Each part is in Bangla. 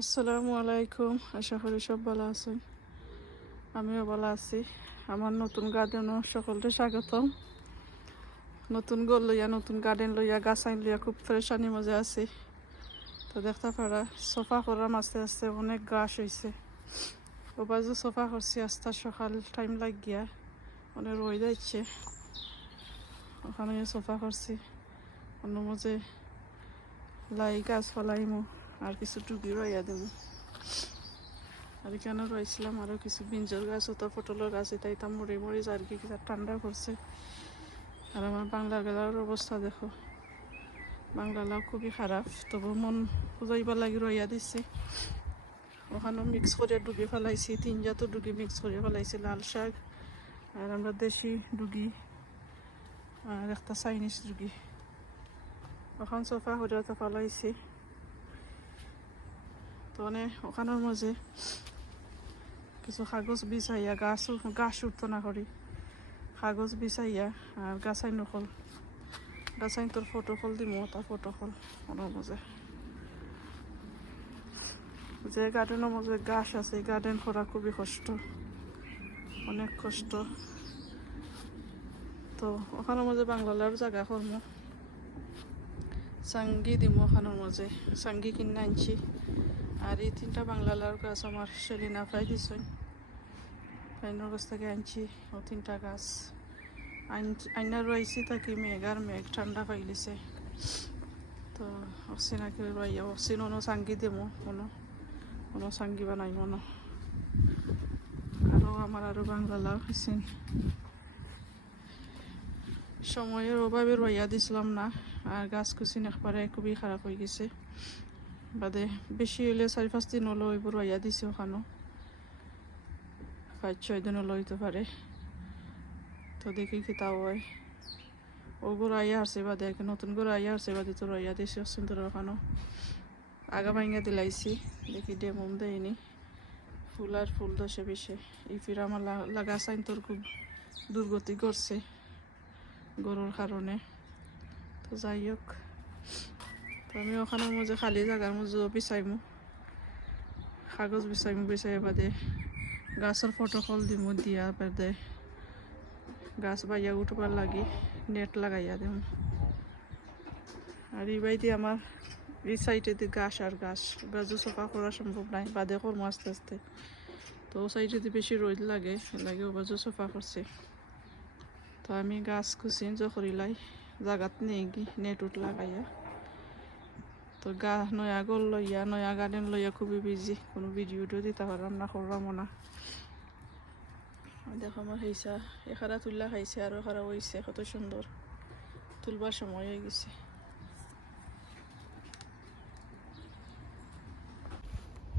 আসসালামু আলাইকুম। আশা করি সব ভালো আছেন। আমিও ভালো আছি। আমার নতুন গার্ডেনও সকলকে স্বাগতম। নতুন গোল লইয়া, নতুন গার্ডেন লইয়া, গাছ আইন লইয়া খুব ফ্রেশানি মজা আছি। তো দেখতে পারা সোফা করার আস্তে আস্তে অনেক গাছ হয়েছে ওবাজু সোফা করছি আস্তে সকাল টাইম লাগিয়া অনেক রয়ে যাচ্ছে ওখানে সোফা করছি। অন্য মজে লাই গাছ ফলাইমু। আর কিছু টুপি রইয়া দেবো। আর এখানে রয়েছিলাম আরও কিছু বিঞ্জর গাছ হতো পটলের গাছ এটাই তা মরে মরে আর কি ঠান্ডা করছে। আর আমার বাংলা গেলার অবস্থা দেখো। বাংলা খুবই খারাপ, তবু মন বুঝাইবার লাগি রইয়া দিচ্ছে ওখানেও মিক্স করে ডুবি ফেলাইছি, তিন জাতের ডুগি মিক্স করে ফেলাইছি, লাল শাক আর আমরা দেশি ডুগি আর একটা চাইনিজ ডুগি। ওখান সোফা করে তো ফেলাইছি। তো মানে ওখানের মাঝে কিছু কাগজ বিছাইয়া গাছ গাছ উঠতো না করি কাগজ বিছাইয়া আর গাছাই নকল। গাছাই তোর ফটো কল দিমো তার ফটো কল। ওনার মাঝে যে গার্ডেনের মাঝে গাছ আছে গার্ডেন করা খুবই কষ্ট। অনেক কষ্ট। তো ওখানের মাঝে বাংলার জায়গা কর্ম সাঙ্গি দিমো ওখানের মাঝে সাঙ্গি কিনে আনছি। আর এই তিনটা বাংলা লাউর গাছ আমার সেলিনা পাই দিছই ফাইনের গাছ থেকে আনছি, ও তিনটা গাছ। আইনা রয়েছি তাকে মেঘ আর মেঘ ঠান্ডা পাইলিছে তো অসিনাকে রইয়া অসিন ono সাঙ্গি দেবো কোনো কোনো সাঙ্গি বানাই মনো আরও আমার আরও বাংলা লাউ হয়েছেন সময়ের অভাবে রইয়া দিছিলাম না, আর গাছ কুচিন একবারে খুবই খারাপ হয়ে গেছে। বাদে বেশি হলে চারি পাঁচ দিন হলো ওইবোৰ রইয়া দিছে ওখানো। পাঁচ, ছয় দিন হলো হইতে পারে। তো দেখি কি তাও হয়। ওগুলো আইয়া আসছে বাদে নতুন করে আইয়া আসছে বাদে তো রইয়া দিছে সুন্দর ওখানো। আগা ভাঙিয়া দিলাইছি, দেখি ডেমম দেয়নি ফুল আর ফুল দশে বেশি এই ফির আমার লাগা চাইন তোর খুব দুর্গতি করছে গরুর কারণে তো যাই হোক। আমি ওখানের মধ্যে খালি জায়গার মধ্যে বিচাইমু কাগজ বিচাইমু বিচাই বাদে গাছের ফটো কল দিমু, দিয়া বাদে গাছ বাইয়া উঠবার লাগি নেট লাগাইয়া দিম। আর এই বাইদি আমার এই সাইডে দিয়ে গাছ আর গাছ বাজু সফা করা সম্ভব নাই, বাদে করব আস্তে আস্তে। তো সাইডে দিয়ে বেশি রোদ লাগে লাগে ও বাজু সফা করছে তো আমি গাছ খুঁচিন জখরিলাই জাগাত গি নেট উঠ লাগাইয়া। তো গা নয়া গোল লইয়া, নয়া গার্ডেন লইয়া খুবই বিজি কোনো ভিডিওটিও দিতে পারলাম না করলাম না। দেখো আমার হয়েছে এখারা তুললা খাইছে আর এখারা হয়েছে কত সুন্দর। তুলবার সময় হয়ে গেছে।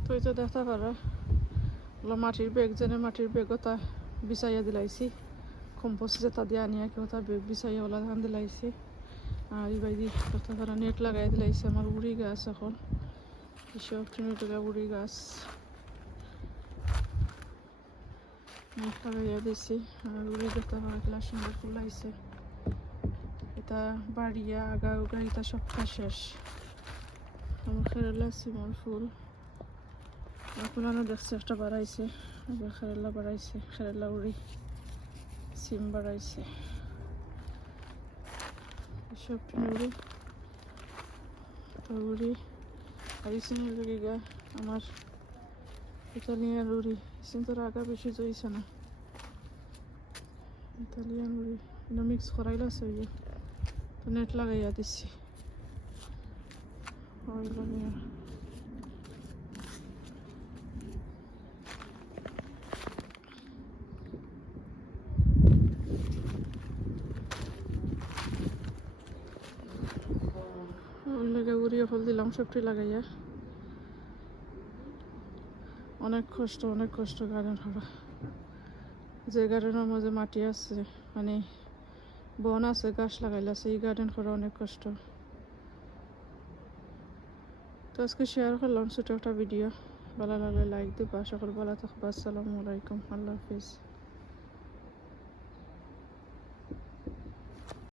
তো এটা দেখতে পারো মাটির বেগ যেন মাটির বেগতা বিছাইয়া দিলাইছি। কম্পোস্ট যেটা দিয়ে আনিয়া কেউ তার বেগ বিছাইয়া ওলা ধান দিলাইছি। আর এই বাইদি দেখতে পারো নেট লাগাই দিলাইছে, আমার উড়ি গাছ এখন। এসব টমেটো উড়ি গাছ। নেট লাগাইয়া দিছি আর উড়ি দেখতে পারো সুন্দর এটা বাড়িয়া আগা উগা এটা সবটা শেষ। আমার খেরেলা সিমর ফুল। আপনারা দেখছে, একটা বাড়াইছে, আবার খেরেলা বাড়াইছে, খেরেলা উড়ি। সিম বাড়াইছে। এসব রুড়ি তো আর ইসিনের লেগে গা আমার ইতালিয়ান উড়ি ইসিন তোর আগা বেশি জইছে না ইতালিয়ান রুড়ি এটা মিক্স করাইলা সইয়ে তো নেট লাগাইয়া দিচ্ছি ওই লাগাইয়া ওই লাগা উড়িয়ে ফল দিলাম, সবটি লাগাইয়া। অনেক কষ্ট অনেক কষ্ট গার্ডেন করা যে গার্ডেনের মাঝে মাটি আছে মানে বন আছে, গাছ লাগাইলে আছে, এই গার্ডেন করা অনেক কষ্ট। তো আজকে শেয়ার করলাম ছোটো একটা ভিডিও ভালো লাগলে লাইক দিবা, সকল ভালো থাকবা। আসসালামু আলাইকুম, আল্লাহ হাফিজ।